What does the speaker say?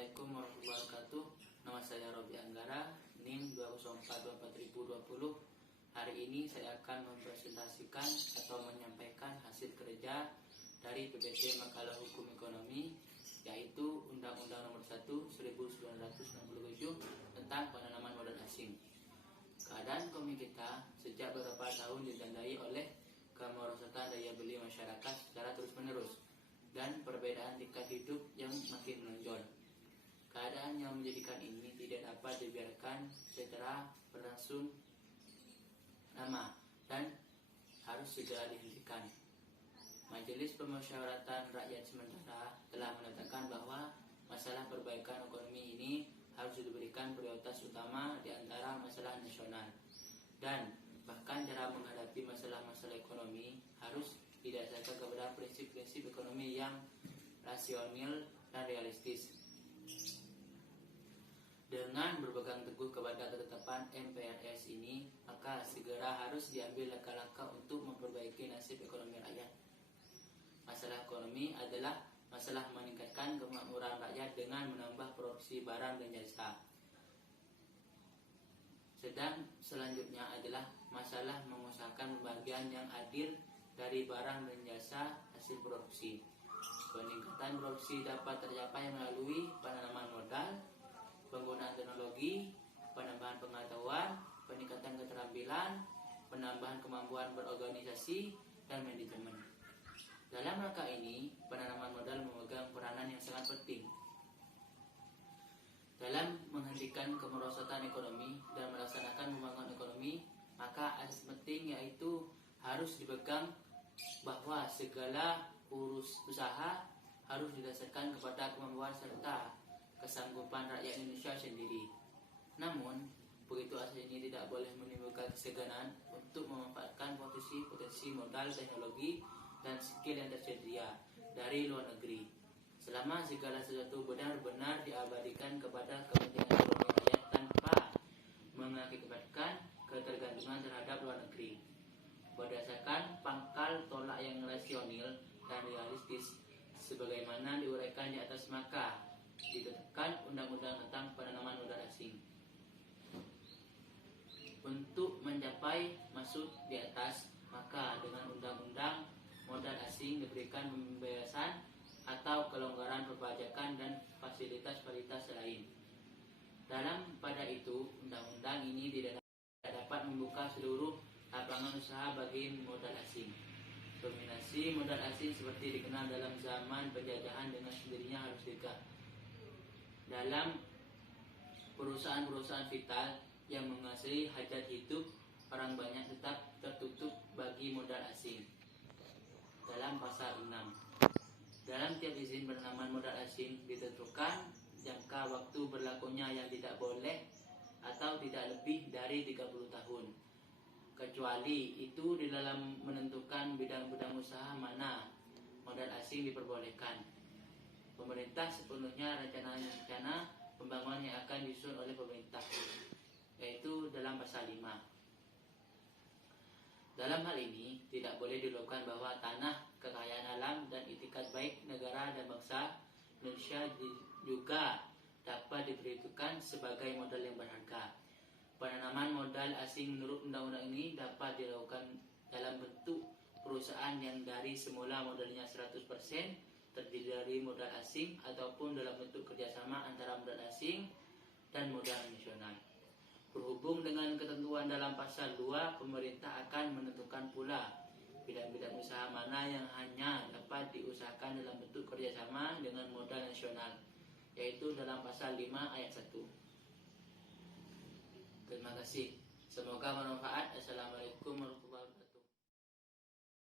Assalamualaikum warahmatullahi wabarakatuh. Nama saya Robi Anggara, NIM 2042420. Hari ini saya akan mempresentasikan atau menyampaikan hasil kerja dari PBT Makalah Hukum Ekonomi, yaitu Undang-Undang Nomor 1 1967 tentang penanaman modal asing. Keadaan ekonomi kita sejak beberapa tahun ditandai oleh kemerosotan daya beli masyarakat secara terus-menerus dan perbedaan tingkat hidup yang makin menonjol. Keadaan yang menjadikan ini tidak dapat dibiarkan secara berlangsung lama dan harus segera dihentikan. Majelis Pemusyawaratan Rakyat sementara telah menetapkan bahwa masalah perbaikan ekonomi ini harus diberikan prioritas utama di antara masalah nasional, dan bahkan cara menghadapi masalah-masalah ekonomi harus didasarkan kepada prinsip-prinsip ekonomi yang rasional dan realistis. Dengan berpegang teguh kepada ketetapan MPRS ini, maka segera harus diambil langkah-langkah untuk memperbaiki nasib ekonomi rakyat. Masalah ekonomi adalah masalah meningkatkan kemakmuran rakyat dengan menambah produksi barang dan jasa. Sedang selanjutnya adalah masalah mengusahakan pembagian yang adil dari barang dan jasa hasil produksi. Peningkatan produksi dapat tercapai melalui penanaman modal, penggunaan teknologi, penambahan pengetahuan, peningkatan keterampilan, penambahan kemampuan berorganisasi, dan manajemen. Dalam rangka ini, penanaman modal memegang peranan yang sangat penting dalam menghentikan kemerosotan ekonomi dan melaksanakan pembangunan ekonomi. Maka asas penting yaitu harus dipegang bahwa segala usaha harus didasarkan kepada kemampuan serta kesanggupan rakyat Indonesia sendiri. Namun, begitu asas ini tidak boleh menimbulkan keseganan untuk memanfaatkan potensi modal, teknologi, dan skill yang tersedia dari luar negeri, selama segala sesuatu benar-benar diabadikan kepada kepentingan ekonomi rakyat tanpa mengakibatkan ketergantungan terhadap luar negeri. Berdasarkan pangkal tolak yang rasional dan realistis sebagaimana diuraikan di atas, maka ditetapkan Undang-Undang tentang penanaman modal asing. Untuk mencapai maksud di atas, maka dengan Undang-Undang modal asing diberikan pembebasan atau kelonggaran perpajakan dan fasilitas-fasilitas lain. Pada itu, undang-undang ini tidak dapat membuka seluruh lapangan usaha bagi modal asing. Dominasi modal asing seperti dikenal dalam zaman penjajahan dengan sendirinya harus ditegak. Dalam perusahaan-perusahaan vital yang menguasai hajat hidup orang banyak tetap tertutup bagi modal asing. Dalam pasal 6, dalam tiap izin penanaman modal asing ditentukan jangka waktu berlakunya yang tidak boleh atau tidak lebih dari 30 tahun. Kecuali itu di dalam menentukan bidang-bidang usaha mana modal asing diperbolehkan. Pemerintah sepenuhnya rencana pembangunan yang akan disusun oleh pemerintah, yaitu dalam pasal 5. Dalam hal ini tidak boleh dilupakan bahwa tanah, kekayaan alam, dan itikat baik negara dan bangsa Indonesia juga dapat diperhitungkan sebagai modal yang berharga. Penanaman modal asing menurut undang-undang ini dapat dilakukan dalam bentuk perusahaan yang dari semula modalnya 100% terdiri dari modal asing ataupun dalam bentuk kerjasama antara modal asing dan modal nasional. Berhubung dengan ketentuan dalam pasal 2, pemerintah akan menentukan pula bidang-bidang usaha mana yang hanya dapat diusahakan dalam bentuk kerjasama dengan modal nasional, yaitu dalam pasal 5 ayat 1. Terima kasih. Semoga bermanfaat. Assalamualaikum warahmatullahi wabarakatuh.